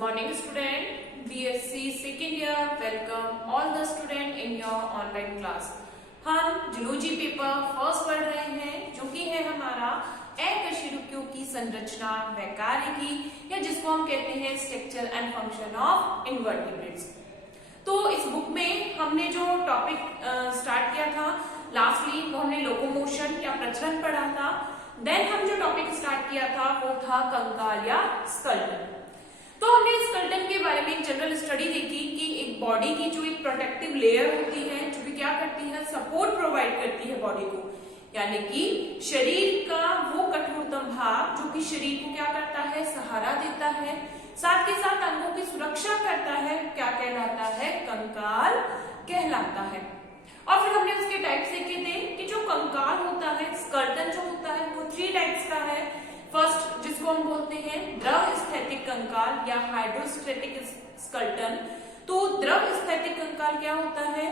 morning student, BSc second year, welcome all the student in your online class। हम zoology paper first पढ़ रहे हैं जो कि है हमारा अकशेरुकियों की संरचना व कार्य की, या जिसको हम कहते हैं structure and function of invertebrates. तो इस बुक में हमने जो टॉपिक स्टार्ट किया था लास्टली वो हमने लोकोमोशन या प्रचलन पढ़ा था। देन हम जो टॉपिक स्टार्ट किया था वो था कंकाल या स्कल्टन। तो हमने स्कल्टन के बारे में एक जनरल स्टडी देखी कि एक बॉडी की जो एक प्रोटेक्टिव लेयर होती है जो कि क्या करती है, सपोर्ट प्रोवाइड करती है बॉडी को, यानी कि शरीर का वो कठोरतम भाग जो कि शरीर को क्या करता है, सहारा देता है, साथ के साथ अंगों की सुरक्षा करता है, क्या कहलाता है, कंकाल कहलाता है। और फिर हमने उसके टाइप्स देखे थे कि जो कंकाल होता है, स्कल्टन जो होता है वो 3 टाइप्स का है। फर्स्ट जिसको हम बोलते हैं द्रव स्थैतिक कंकाल या हाइड्रोस्टैटिक स्कल्टन। तो द्रव स्थैतिक कंकाल क्या होता है,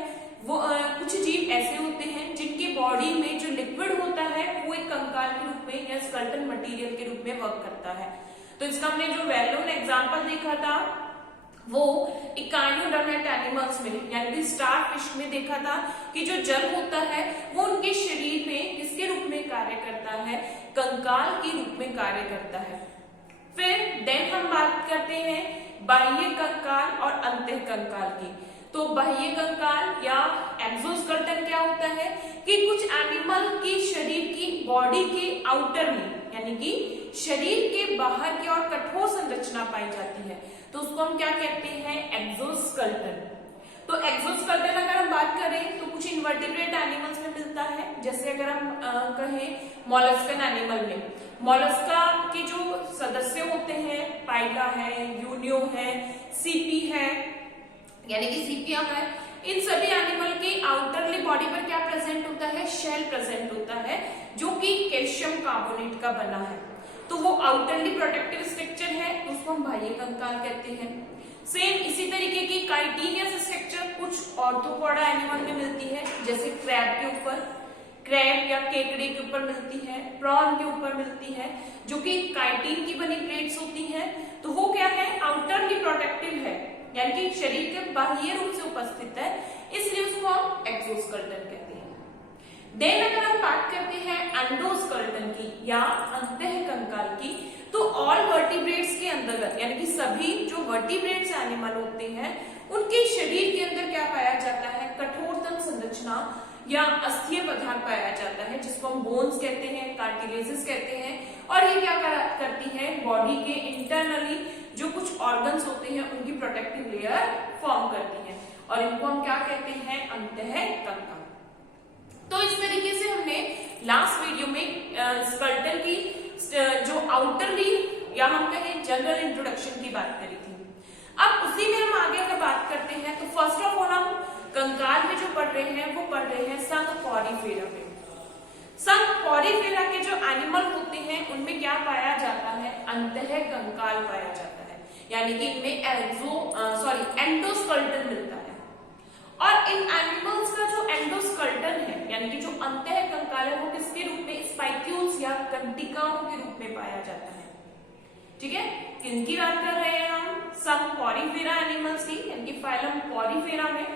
वो कुछ जीव ऐसे होते हैं जिनके बॉडी में जो लिक्विड होता है वो एक कंकाल के रूप में या स्कल्टन मटेरियल के रूप में वर्क करता है। तो इसका हमने जो वेल नोन एग्जांपल देखा था वो इकाइनोडर्मेट एनिमल्स में यानी कि स्टार फिश में देखा था कि जो जल होता है वो उनके शरीर में किसके रूप में कार्य करता है, कंकाल के रूप में कार्य करता है। फिर देन हम बात करते हैं बाह्य कंकाल और अंतः कंकाल की। तो बाह्य कंकाल या एक्सोस्केलेटन क्या होता है कि कुछ एनिमल की शरीर की बॉडी के आउटर में यानी कि शरीर के बाहर की ओर कठोर संरचना पाई जाती है, तो उसको हम क्या कहते हैं, एक्सोस्केलेटन। तो एक्सोस्केलेटन अगर हम बात करें तो कुछ इनवर्टिब्रेट एनिमल्स में मिलता है, जैसे अगर हम कहें मोलस्कन एनिमल में मोलस्का के जो सदस्य होते हैं, पाइला है, यूनियो है, सीपी है यानी कि सीपियम है, इन सभी एनिमल के आउटरली बॉडी पर क्या प्रेजेंट होता है, शेल प्रेजेंट होता है जो कि कैल्शियम कार्बोनेट का बना है। तो वो आउटरली प्रोटेक्टिव स्ट्रक्चर है, उसको हम बाह्य कंकाल कहते हैं। सेम इसी तरीके की काइटिनियस स्ट्रक्चर कुछ ऑर्थोपोडा एनिमल में मिलती है, जैसे क्रैब के ऊपर, क्रैब या केकड़े के ऊपर मिलती है, प्रॉन के ऊपर मिलती है, जो कि काइटिन की बनी प्लेट्स होती है। तो वो क्या है, आउटरली प्रोटेक्टिव है यानी कि शरीर के बाह्य रूप से उपस्थित है, इसलिए उसको हम एक्सोस्केलेटन कहते हैं। देन अगर हम बात करते हैं एंडोस्केलेटन की या अंतः कंकाल की, तो ऑल वर्टिब्रेट्स के अंतर्गत यानी कि सभी जो वर्टिब्रेट्स एनिमल होते हैं उनके शरीर के अंदर क्या पाया जाता है, कठोरतम संरचना या अस्थीय पदार्थ पाया जाता है, जिसको हम बोन्स कहते हैं, कार्टिलेजेस कहते हैं। और ये क्या करती है, बॉडी के इंटरनली जो कुछ ऑर्गन्स होते हैं उनकी प्रोटेक्टिव लेयर फॉर्म करती है, और इनको हम क्या कहते हैं, अंतः कंकाल। तो इस तरीके से हमने लास्ट वीडियो में स्कल्टन की जो आउटरली या हम कहें जनरल इंट्रोडक्शन की बात करी थी। अब उसी में हम आगे अगर बात करते हैं तो फर्स्ट ऑफ ऑल हम कंकाल में जो पढ़ रहे हैं वो पढ़ रहे हैं संघ पॉरीफेरा में। संघ पॉरीफेरा के जो एनिमल होते हैं उनमें क्या पाया जाता है, अंतः कंकाल पाया जाता है, यानी कि इनमें एंडोस्केलेटन मिलता है। और इन एनिमल्स का जो एंडोस्केलेटन है यानी कि जो अंतः कंकाल है वो किसके रूप में, स्पाइक्यूल्स या कंटिकाओं के रूप में पाया जाता है। ठीक है, किनकी बात कर रहे हैं हम, संघ पॉरीफेरा एनिमल्स की यानी कि फाइलम पॉरीफेरा में।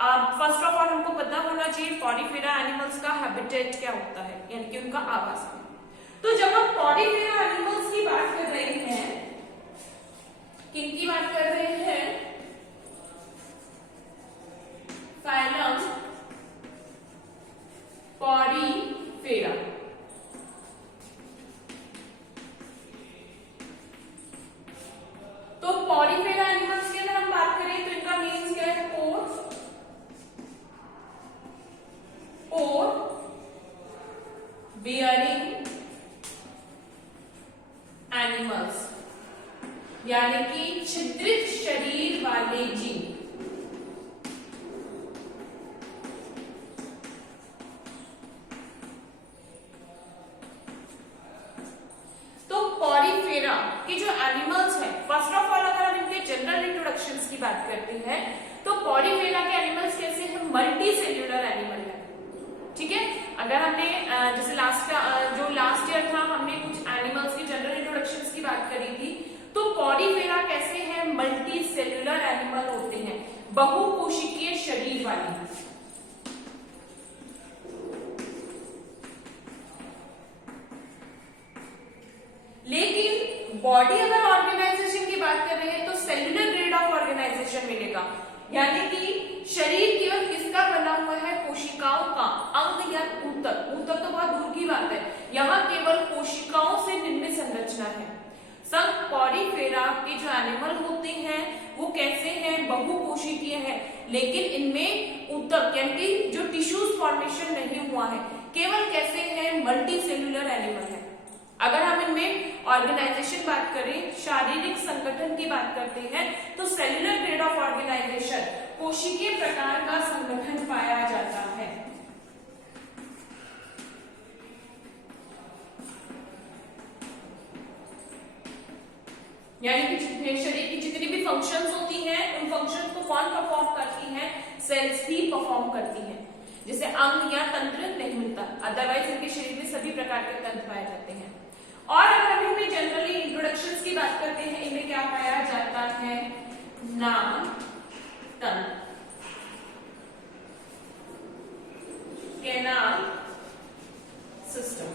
फर्स्ट ऑफ ऑल हमको पता होना चाहिए पॉरीफेरा एनिमल्स का हैबिटेट क्या होता है यानी कि उनका आवास। तो जब हम पॉरीफेरा एनिमल्स की बात कर रहे हैं, किनकी बात कर रहे हैं, फाइलम पॉरीफेरा। तो पॉरीफेरा एनिमल्स के अगर हम बात करें तो इनका मीन्स क्या है, पोर बियरिंग एनिमल्स यानी कि छिद्रित शरीर वाले जीव। तो पॉरीफेरा के जो एनिमल्स हैं, फर्स्ट ऑफ ऑल अगर हम इनके जनरल इंट्रोडक्शंस की बात करते हैं तो पॉरीफेरा के एनिमल्स कैसे हैं, मल्टी सेल्यूलर एनिमल है। ठीक है, अगर हमने जैसे लास्ट ईयर था हमने कुछ एनिमल्स की जनरल इंट्रोडक्शंस की बात करी थी, तो पॉरीफेरा कैसे है, सेलुलर एनिमल होते हैं, बहुकोशिकीय शरीर वाले। लेकिन बॉडी अगर ऑर्गेनाइजेशन की बात कर रहे हैं तो सेलुलर ग्रेड ऑफ ऑर्गेनाइजेशन मिलेगा, यानी कि शरीर केवल किसका बना हुआ है, कोशिकाओं का, अंग या ऊतक, ऊतक तो बहुत दूर की बात है, यहाँ केवल कोशिकाओं से निर्मित संरचना है। सब पॉरीफेरा के जो एनिमल होते हैं वो कैसे हैं, बहुकोशिकीय है, लेकिन इनमें ऊतक यानी कि जो टिश्यूज फॉर्मेशन नहीं हुआ है, केवल कैसे हैं, मल्टी सेलुलर एनिमल है। अगर हम इनमें ऑर्गेनाइजेशन बात करें, शारीरिक संगठन की बात करते हैं, तो सेलुलर ग्रेड ऑफ ऑर्गेनाइजेशन कोशिकीय प्रकार का संगठन पाया जाता है। यानी कि शरीर की जितनी भी फंक्शंस होती हैं, उन फंक्शंस को कौन परफॉर्म करती हैं, सेल्स ही परफॉर्म करती हैं। जैसे अंग या तंत्र नहीं मिलता, अदरवाइज इनके शरीर में सभी प्रकार के तंत्र पाए जाते हैं। और अगर हम इनमें जनरली इंट्रोडक्शंस की बात करते हैं, इनमें क्या पाया जाता है, नाम, तंत्र, कैनाल सिस्टम।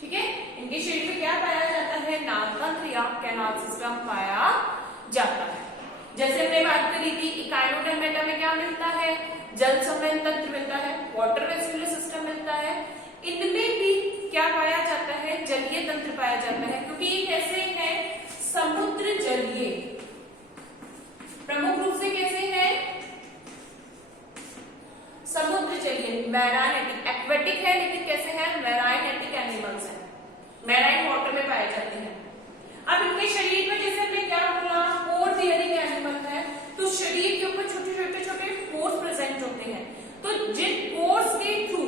ठीक है, इनके शरीर में क्या पाया जाता है, नाम तंत्र या कैनाल सिस्टम पाया जाता है। जैसे हमने बात करी थी, इकाइनोडर्मेटा में क्या मिलता है, जल संवहन तंत्र मिलता है, वाटर वेस्कुलर सिस्टम मिलता है। इनमें भी क्या पाया जाता है, जलीय तंत्र पाया जाता है, क्योंकि ये कैसे है, समुद्र जलीय, प्रमुख रूप से कैसे है, समुद्र जलीय, मैराइनेटिक, एक्वेटिक है लेकिन कैसे है, मैराइनेटिक एनिमल्स है, मैराइन वाटर में पाए जाते हैं। अब इनके शरीर में जैसे हमने क्या बोला, पोर बियरिंग एनिमल है, तो शरीर के ऊपर छोटे छोटे छोटे पोर्स प्रेजेंट होते हैं। तो जिन पोर्स के थ्रू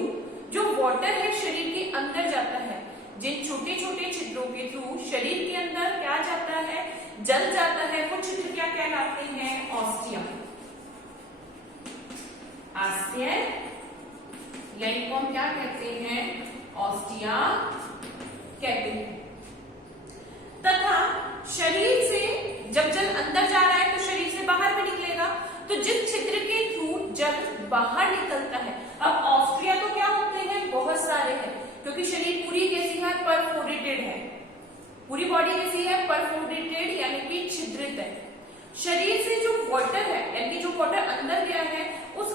जो वाटर है शरीर के अंदर जाता है, जिन छोटे छोटे छिद्रों के थ्रू शरीर के अंदर क्या जाता है, जल जाता है, वो छिद्र क्या कहलाते हैं, ऑस्टिया, आस्टिया, या इनको हम क्या कहते हैं, ऑस्टिया कहते हैं। तथा शरीर से जब जल अंदर जा रहा है तो शरीर से बाहर भी निकलेगा, तो जिस छिद्र के थ्रू जल बाहर निकलता है, अब ऑस्ट्रिया तो क्या होते हैं, बहुत सारे हैं, क्योंकि शरीर पूरी कैसी है, परफोरेटेड है, पूरी बॉडी कैसी है, परफोरेटेड यानी कि छिद्रित है। शरीर से जो वाटर है, यानी कि जो वाटर अंदर गया है, उस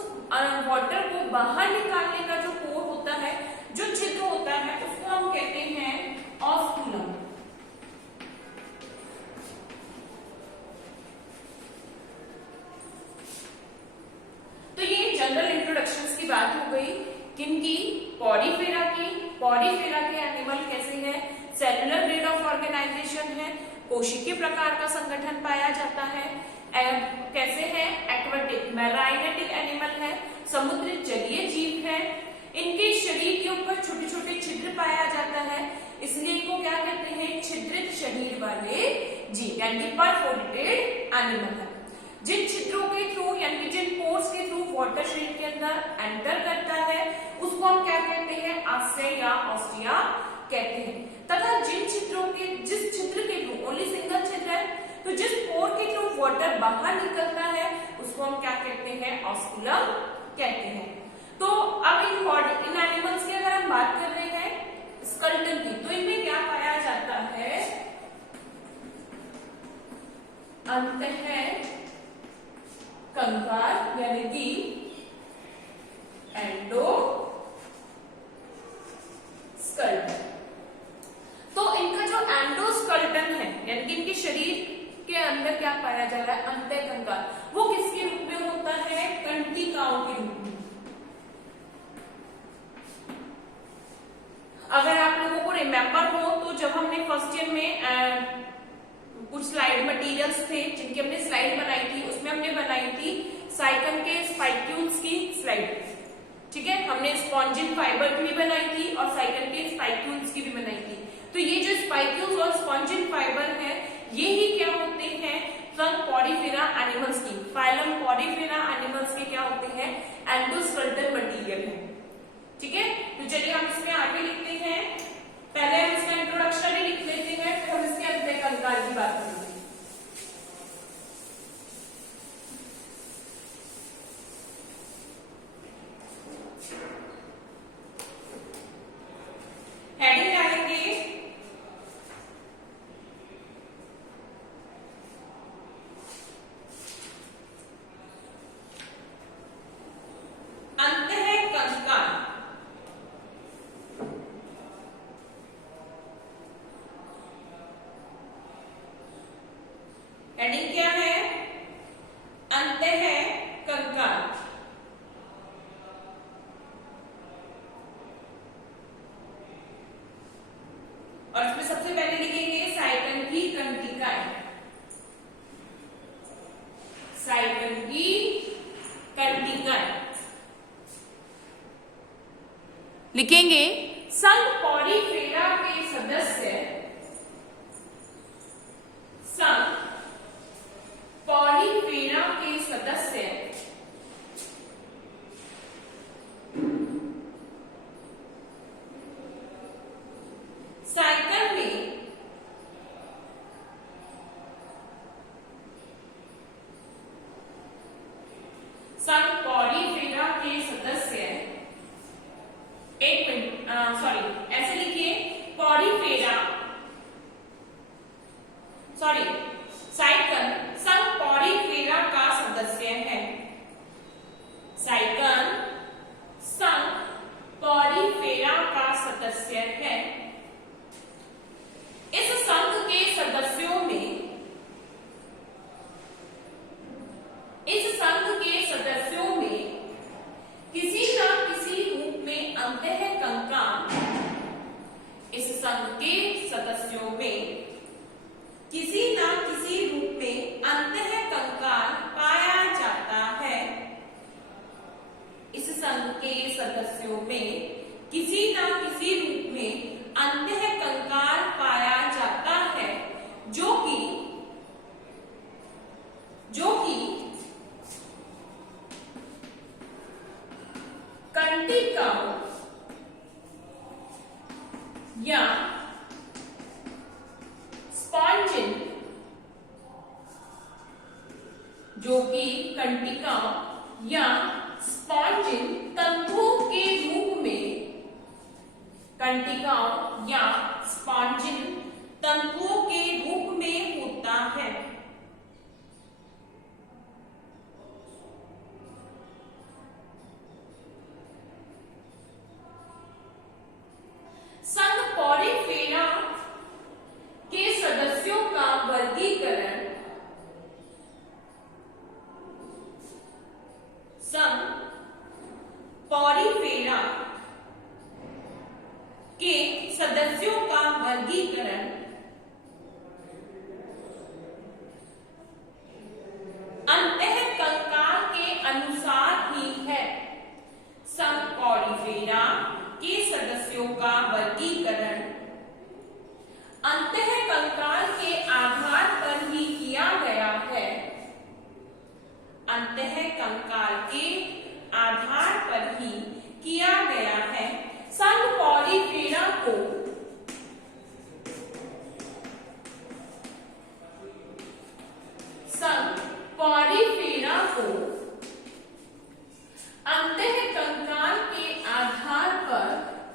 वाटर को बाहर निकालने का जो पोर होता है, जो छिद्र होता है, उसको हम कहते हैं ऑस्कुलम। तो ये जनरल इंट्रोडक्शंस की बात हो गई, किनकी, पॉरीफेरा की। पॉरीफेरा के एनिमल कैसे हैं, सेलुलर ग्रेड ऑफ ऑर्गेनाइजेशन है, कोशिकीय प्रकार का संगठन पाया जाता है, कैसे है, एक्वेटिक, मैराइनेटिक एनिमल है, समुद्र जलीय जीव है। इनके शरीर के ऊपर छोटे छोटे छिद्र पाया जाता है, इसलिए इनको क्या कहते हैं, छिद्रित शरीर वाले जीव, यानी परफोरेटेड एनिमल है। जिन छिद्रों के थ्रू यानी कि जिन पोर्स के थ्रू वाटर शरीर के अंदर एंटर करता है, उसको हम क्या कहते हैं, आस्टिया या ऑस्टिया कहते हैं। तथा जिन छिद्रों के, जिस छिद्र के थ्रू, ओनली सिंगल छिद्र है, तो जिस पोर के थ्रू वाटर बाहर निकलता है, उसको हम क्या कहते हैं, ऑस्कुलम कहते हैं। तो अब इन एनिमल्स की अगर हम बात कर रहे हैं स्केलेटन की, तो इनमें क्या पाया जाता है, अंतः कंकाल यानी कि एंडोस्केलेटन। तो इनका जो एंडोस्केलेटन है, यानी कि इनके शरीर के अंदर क्या पाया जा रहा है, अंतः कंकाल, वो किसके रूप में होता है, कंटिकाओं के रूप में। अगर आप लोगों को रिमेम्बर हो तो जब हमने फर्स्ट ईयर में कुछ स्लाइड मटेरियल्स थे जिनकी हमने स्लाइड बनाई थी, उसमें हमने बनाई थी साइकन के स्पाइक्यूल्स की स्लाइड। ठीक है, हमने स्पॉन्जिन फाइबर की भी बनाई थी और साइकन के स्पाइक्यूल्स की भी बनाई थी। तो ये जो स्पाइक्यूल्स और स्पॉन्जिन फाइबर है, ये ही क्या होते हैं, सब पॉरीफेरा एनिमल्स की, फाइलम पॉरीफेरा एनिमल्स के क्या होते हैं, एंडोस्केलेटन मटेरियल है। ठीक है, तो चलिए हम इसमें आगे लिखते हैं, पहले हम इसका इंट्रोडक्शन लिख लेते हैं, फिर हम इसके अंतः कंकाल की बात करेंगे। लिखेंगे संघ पॉलीफेरा के सदस्य, संघ पॉलीफेरा के सदस्य साइकिल में संघ पॉलीफेरा के सदस्य, एक मिनट, सॉरी ऐसे लिखिए, पॉलीफेरा, सॉरी साइकिल संघ पॉलीफेरा का सदस्य है। साइकिल संघ पॉलीफेरा का सदस्य है। इस संघ के सदस्यों में, इस संघ के सदस्यों में किसी न किसी रूप में अंतःकंकार, इस संघ के सदस्यों में किसी न किसी रूप में अंतःकंकार पाया जाता है। इस संघ के सदस्यों में किसी न किसी रूप में अंतःकंकार पाया जाता है, जो कि कंटिकाओं या स्पॉन्जिन, जो कि कंटिकाओं या स्पॉन्जिन तंतुओं के रूप में, कंटिकाओं या स्पॉन्जिन तंतुओं के रूप में होता है। संघ पॉलीफेरा के सदस्यों का वर्गीकरण, संघ पॉलीफेरा के सदस्यों का वर्गीकरण अंतःकंकार के अनुसार ही है। संघ पॉलीफेरा के सदस्यों का वर्गीकरण अंतःकंकार के आधार पर ही किया गया है। अंतःकंकार के आधार पर ही किया गया है। संघ पॉलीफेरा को संघ पॉलीफेरा को अंतःकंकार के आधार पर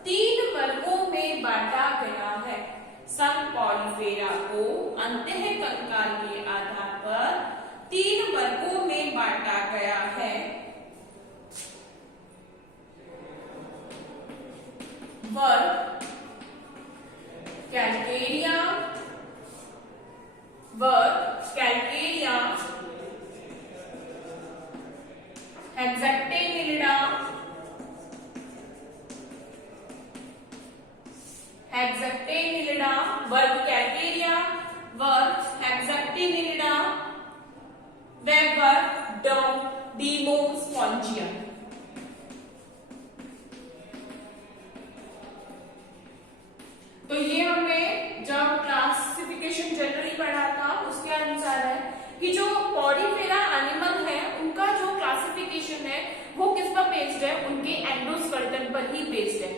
3 वर्गों में बांटा गया है। संघ पॉलीफेरा को अंतःकंकार के आधार पर 3 वर्गों में बांटा गया है। वर्ग कैल्केरिया, वर्ग कैल्केरिया, हेक्सेक्टिनिलिडा, हेक्सेक्टिनिलिडा, वर्ग कैल्केरिया, वर्ग हेक्सेक्टिनिलिडा, व वर्ग डीमोस्पोंजिया। तो ये हमने जब क्लासिफिकेशन जनरली पढ़ा था उसके अनुसार है कि जो पॉलीफेरा एनिमल है उनका जो क्लासिफिकेशन है वो किस पर बेस्ड है, उनके एंडोस्केलेटन पर ही बेस्ड है।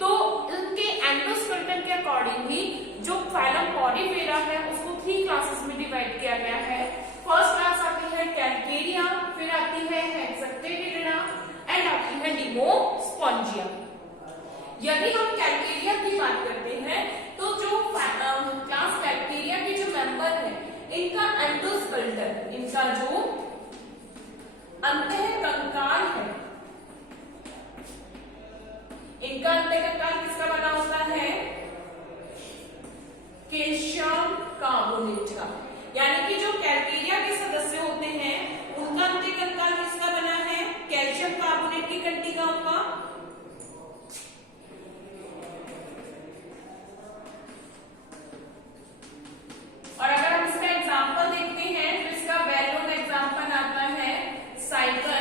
तो उनके एंडोस्केलेटन के अकॉर्डिंगली जो फाइलम पॉलीफेरा है उसको 3 क्लासेस में डिवाइड किया गया है। फर्स्ट क्लास आती है कैल्केरिया, फिर आती है हेक्सेक्टिनिलिडा एंड आती है डीमोस्पोंजिया। यदि हम कैल्केरिया की बात करते हैं तो जो क्लास कैल्केरिया के जो मेंबर है इनका एंडोस्केलेटन, इनका जो अंतःकंकार है, इनका अंतःकंकार किसका बना होता है, कैल्शियम कार्बोनेट का। यानी कि जो कैल्केरिया के सदस्य होते हैं उनका अंतःकंकार किसका बना है, कैल्शियम कार्बोनेट की कंटिकाओं का। और अगर हम इसका एग्जांपल देखते हैं तो इसका वेल नोन एग्जांपल आता है साइकिल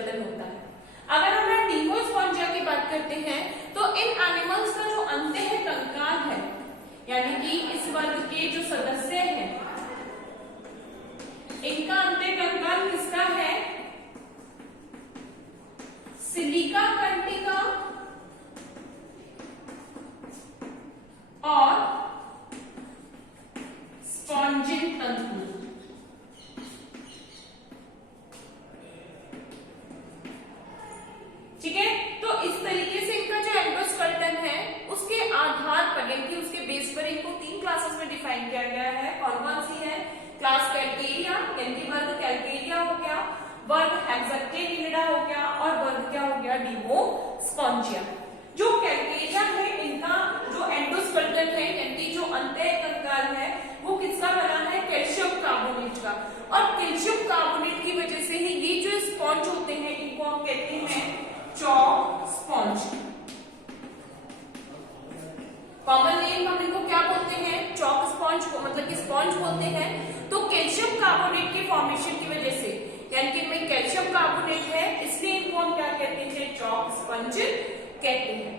एंडोस्पर्टन होता है। अगर हम डिहोस्पॉन्जिया की बात करते हैं तो इन एनिमल्स का जो अंतः कंकाल है, यानी कि इस वर्ग के जो सदस्य हैं, इनका अंतः कंकाल किसका है? सिलिका कंटिका और स्पॉन्जिन तंतु। ठीक है, तो इस तरीके से इनका जो एंडोस्पर्टन है उसके आधार पर, यानी कि उसके बेस पर इनको 3 क्लासेस में डिफाइन किया गया है। कौन कौन सी है? क्लास कैलकेरिया, यानी कि वर्ग कैलकेरिया हो गया, वर्ग हेक्सेप्टेनिलिडा हो गया और वर्ग क्या हो गया? डिहोस्पॉन्जिया। जो कैलकेरिया है इनका जो एंडोस्पर्टन है, यानी कि जो अंतः कंकाल है, वो किसका बना है? कैल्शियम कार्बोनेट का। और कैल्शियम कार्बोनेट की वजह से ही ये जो स्पॉन्ज होते हैं इनको हम कहते हैं चॉक स्पॉन्ज। कॉमन नेम हम इनको क्या बोलते हैं? चॉक स्पॉन्ज को, मतलब कि स्पॉन्ज बोलते हैं। तो कैल्शियम कार्बोनेट के फॉर्मेशन की वजह से, यानी कि इनमें कैल्शियम कार्बोनेट है, इसलिए इनको हम क्या कहते हैं? चॉक स्पंज कहते हैं।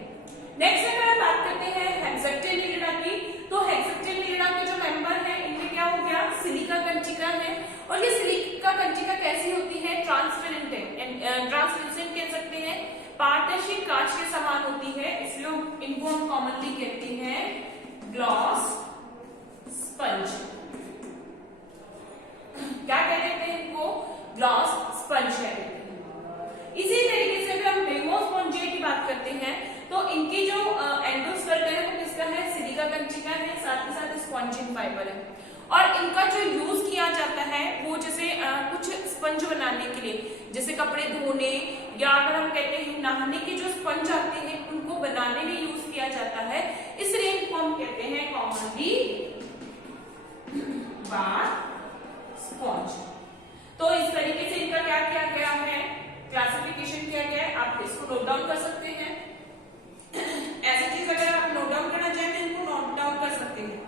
नेक्स्ट अगर हम बात करते हैं हेक्सेप्टेनिलिडा की, तो हेक्सेप्टेनिलिडा के जो मेंबर हैं इनमें क्या हो गया? सिलिका कंचिका है। और ये सिलिका कंचिका कैसी होती है? ट्रांसपेरेंट है, ट्रांसलूसेंट कह सकते हैं, पारदर्शी कांच के समान होती है, इसलिए इनको हम कॉमनली कहते हैं ग्लॉस स्पंज। क्या कह देते हैं इनको? ग्लॉस स्पंज कहते हैं। इसी तरीके से अगर हम डिहोस्पॉन्जिया की बात करते हैं तो इनकी जो एंडोस्पर्टन है वो किसका है? सिलिका कंचिका है, साथ ही साथ स्पॉन्जिन फाइबर है। और इनका जो यूज किया जाता है वो जैसे कुछ स्पंज बनाने के लिए, जैसे कपड़े धोने या अगर हम कहते हैं नहाने के जो स्पंज आते हैं उनको बनाने में यूज किया जाता है, इसलिए इनको हम कहते हैं कॉमनली बाथ स्पॉन्ज। तो इस तरीके से इनका क्या किया गया है? क्लासिफिकेशन किया गया है। आप इसको नोट डाउन कर सकते हैं। ऐसी चीज अगर आप नोट डाउन करना चाहें तो इनको नोट डाउन कर सकते हैं।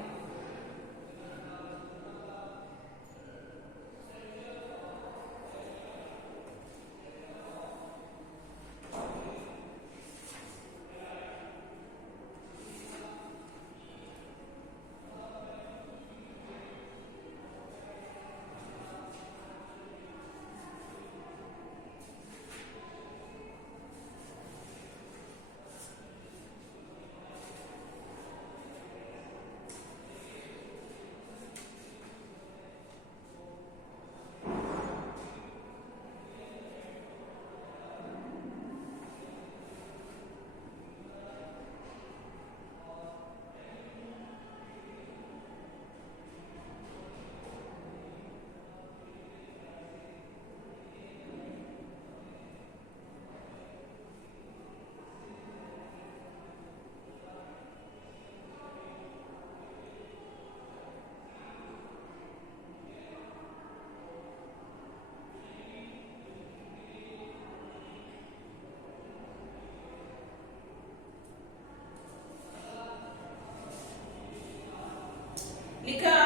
लिखा,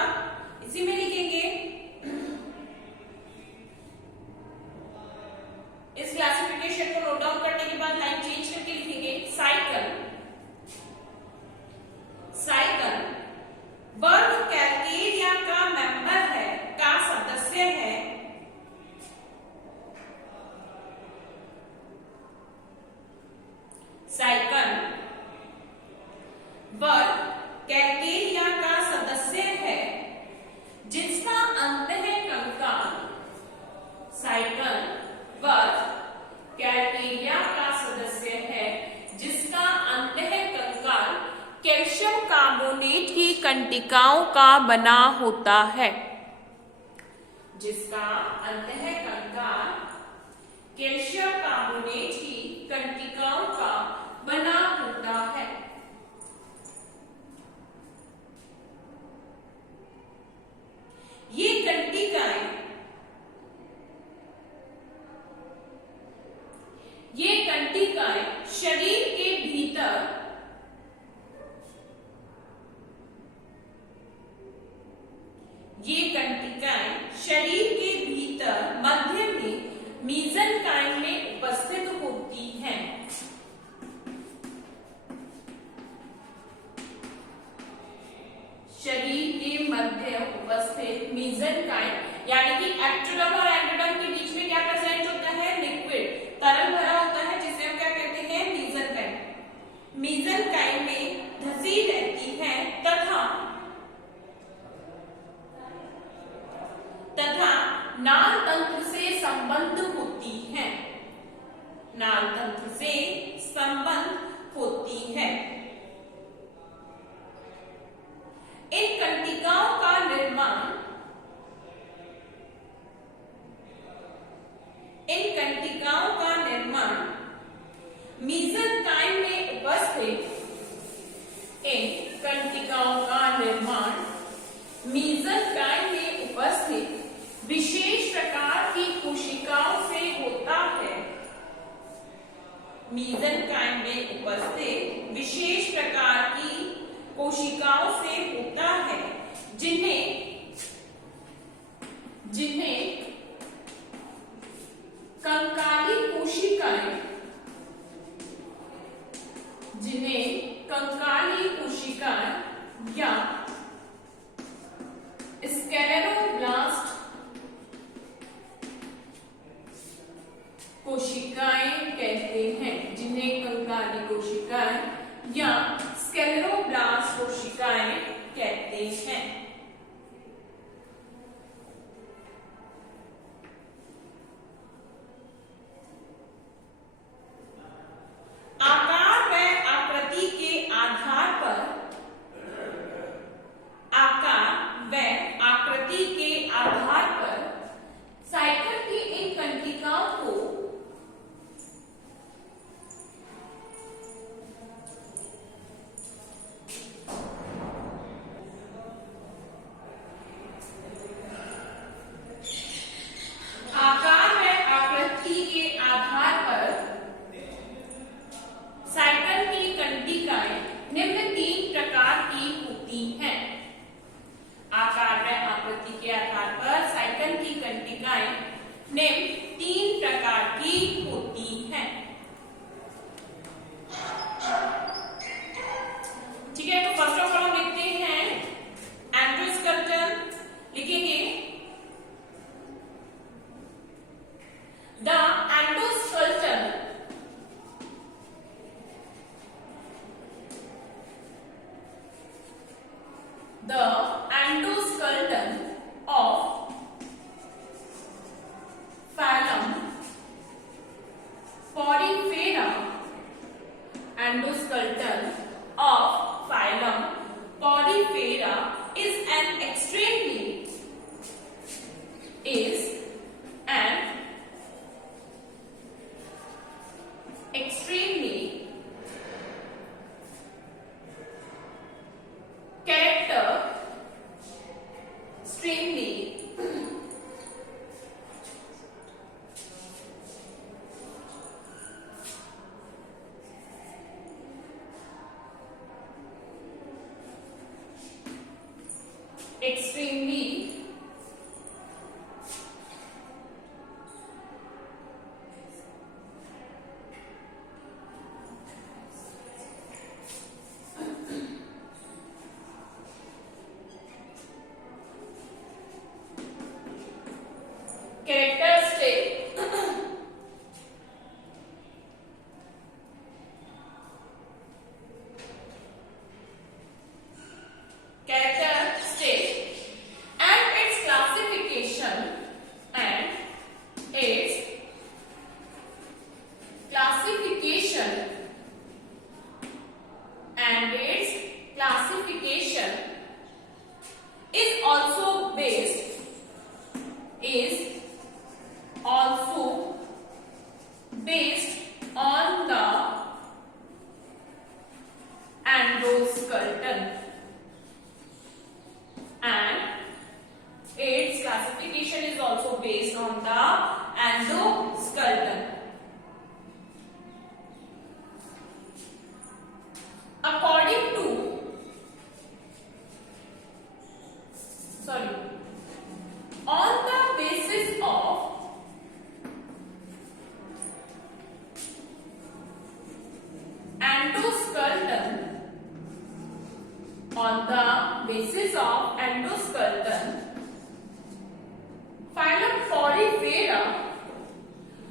इसी में लिखेंगे। इस क्लासिफिकेशन को नोट डाउन करने के बाद लाइन चेंज करके लिखेंगे साइकिल। साइकिल वर्ग कैलकेरिया का मेंबर है, का सदस्य है। साइकिल वर्ग कैलकेरिया का सदस्य है जिसका अंतः कंकाल, साइकिल वर्ग कैलकेरिया का सदस्य है जिसका अंतः कंकाल कैल्शियम कार्बोनेट की कंटिकाओं का बना होता है। जिसका अंतः कंकाल कैल्शियम कार्बोनेट की कंटिकाओं का बना होता है। ये कंटिकाएं शरीर के भीतर मध्य में मीसेंकाइम में मीसेनकाइम में उपस्थित विशेष प्रकार की कोशिकाओं से होता है जिन्हें कंकाली कोशिकाएं या स्क्लेरोब्लास्ट कोशिकाएं कहते हैं, जिन्हें कंकाली कोशिकाएं या स्क्लेरोब्लास्ट कोशिकाएं कहते हैं। आकार व आकृति के आधार पर साइकिल की इन कंटिकाओं को निम्न तीन प्रकार की होती हैं। आकार व आकृति के आधार पर साइकिल की कंटिकाएं निम्न तीन प्रकार की होती हैं। ठीक है, तो फर्स्ट ऑफ ऑल हम लिखते हैं एंडोस्केलेटन, लिखेंगे the endoskeleton of phylum Porifera. Endoskeleton of phylum Porifera is an extremely extremely characteristic and its classification is also based on the endoskeleton, and its classification is also based on the endoskeleton. On the basis of endoskeleton, phylum Porifera,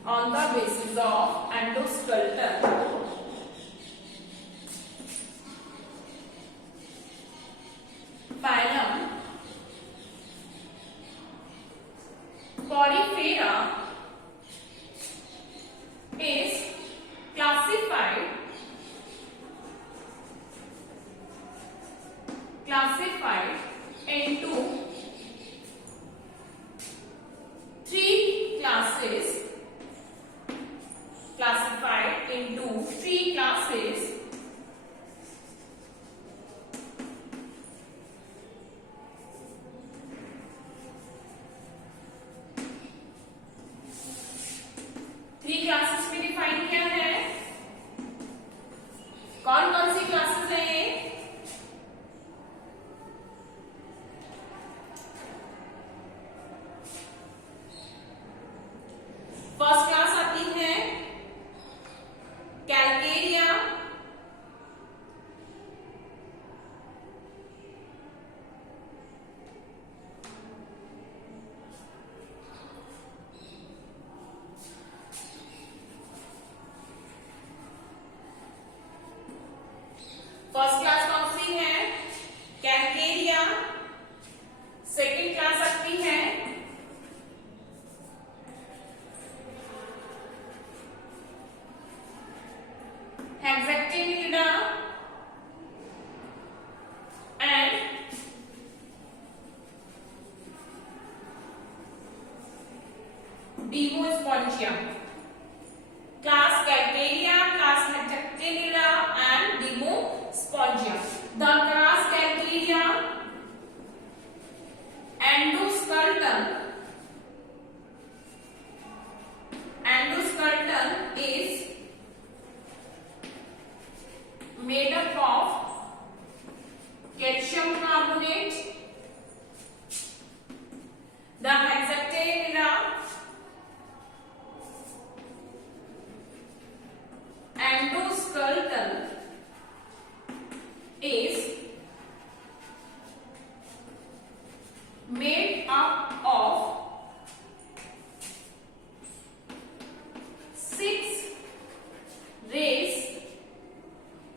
on the basis of endoskeleton, phylum Porifera is classified into three classes. Three classes में define किया है. कौन कौन सी classes हैं ये? First class आती है Calcarea, first class कौन सी है? कैलकेरिया। सेकेंड क्लास आती है Hexactinellida and Demospongiae. Class Calcarea, class Hexactinellida and Demospongiae. The class Calcaria endospertum is made up of calcium carbonate. The hexatetra endospertum is made up of 6 rays।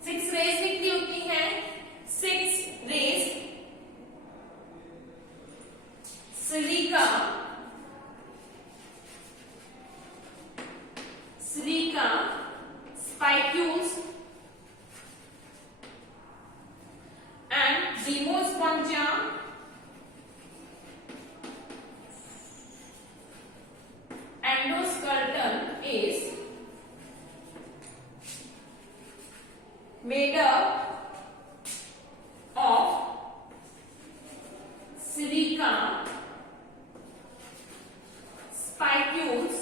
6 rays कितनी होती हैं? 6 rays silica spicules and Demospongia endospertum is made up of silica, spicules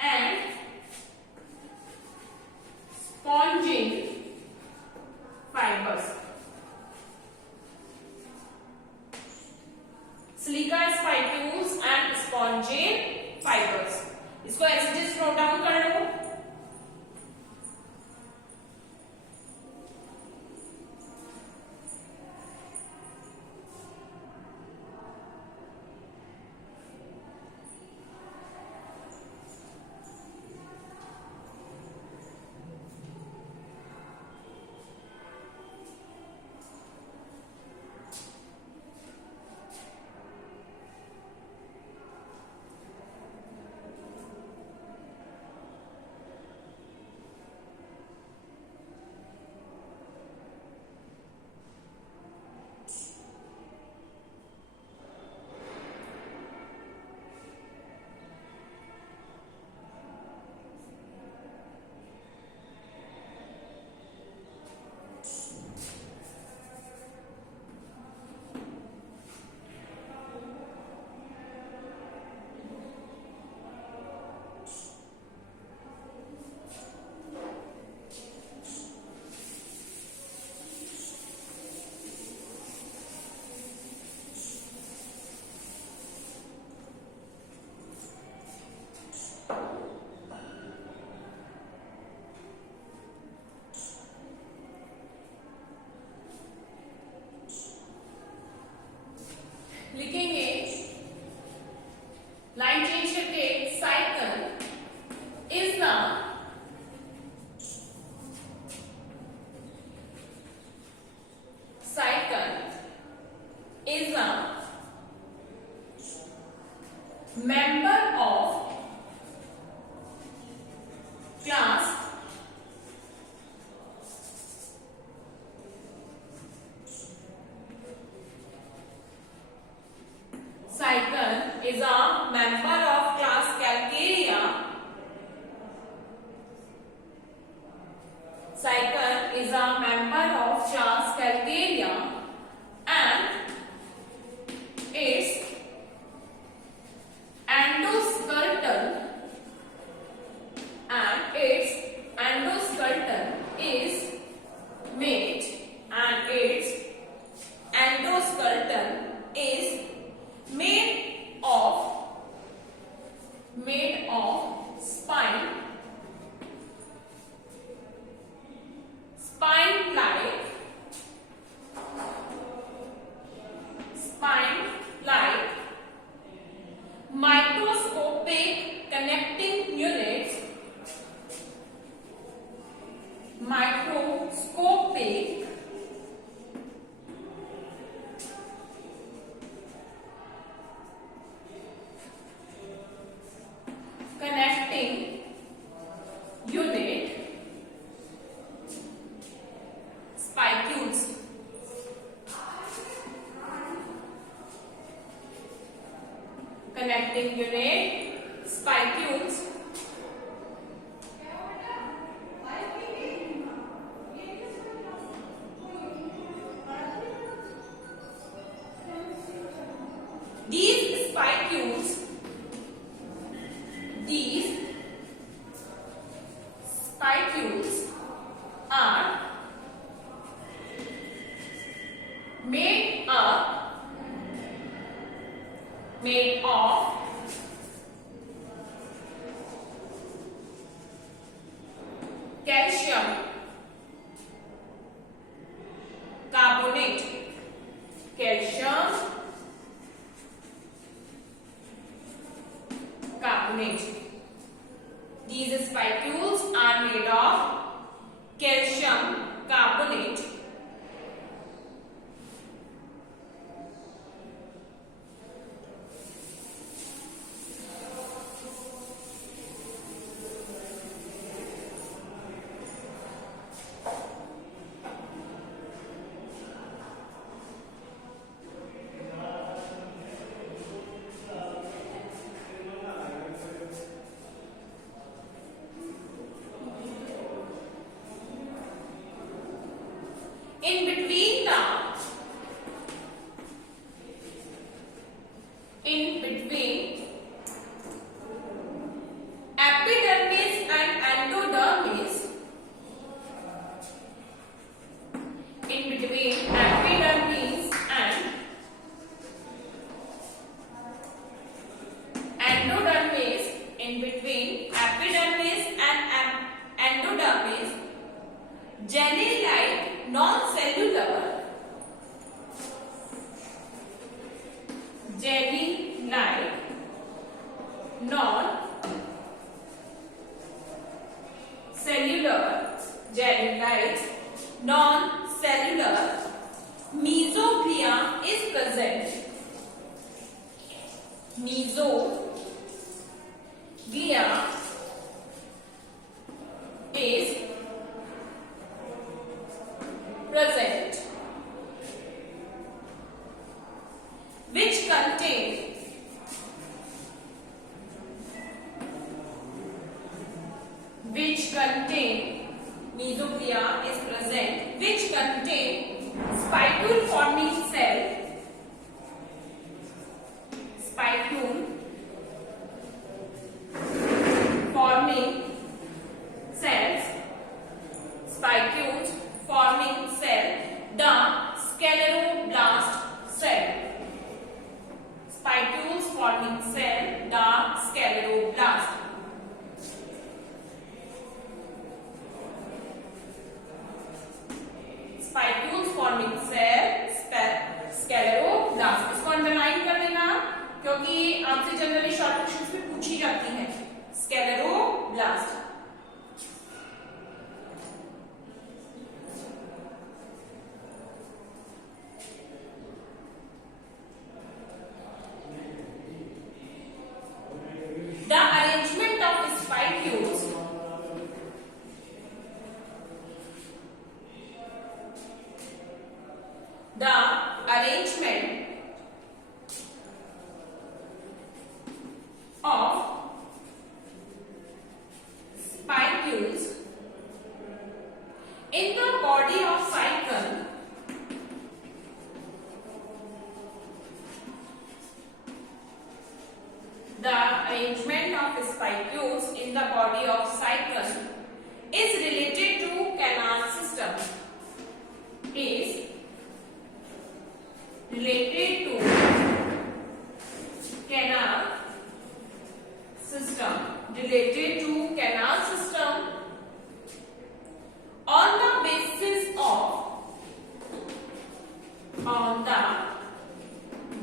and spongin fibers। Silica, spicules and spongin fibres. इसको ऐसे just note down कर लो। calcium carbonate, calcium carbonate. These spicules are made of calcium carbonate. In between epidermis and endodermis, in between epidermis and endodermis, in between epidermis and endodermis, jelly-like non-cellular non-cellular mesoglia is present. Mesoglia is present, which contain mesoglia is present, which contain spicule forming cell, spicules forming cell, the scleroblast cell. Spicules forming cell, the scleroblast. Spicules forming cell, scleroblast. इसको underline कर देना क्योंकि आपसे generally short questions में पूछी जाती है. Scleroblast. The arrangement of spicules in the body of cycle is related to canal system. On the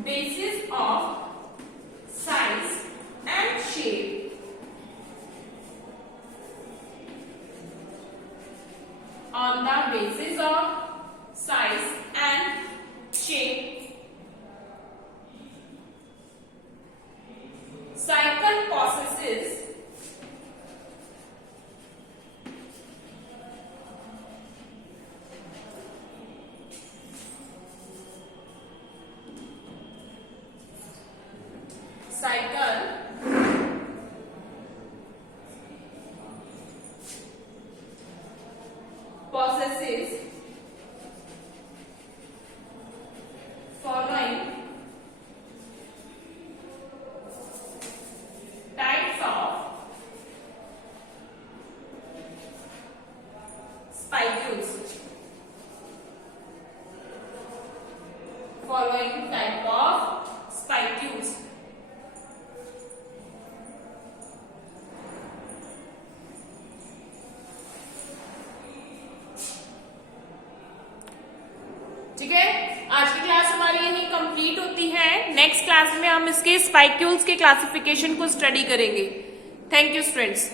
basis of size and shape. On the basis of size and shape, cycle possesses following types of spicules. Following type of spicules. Next class में हम इसके spicules के classification को study करेंगे। Thank you students.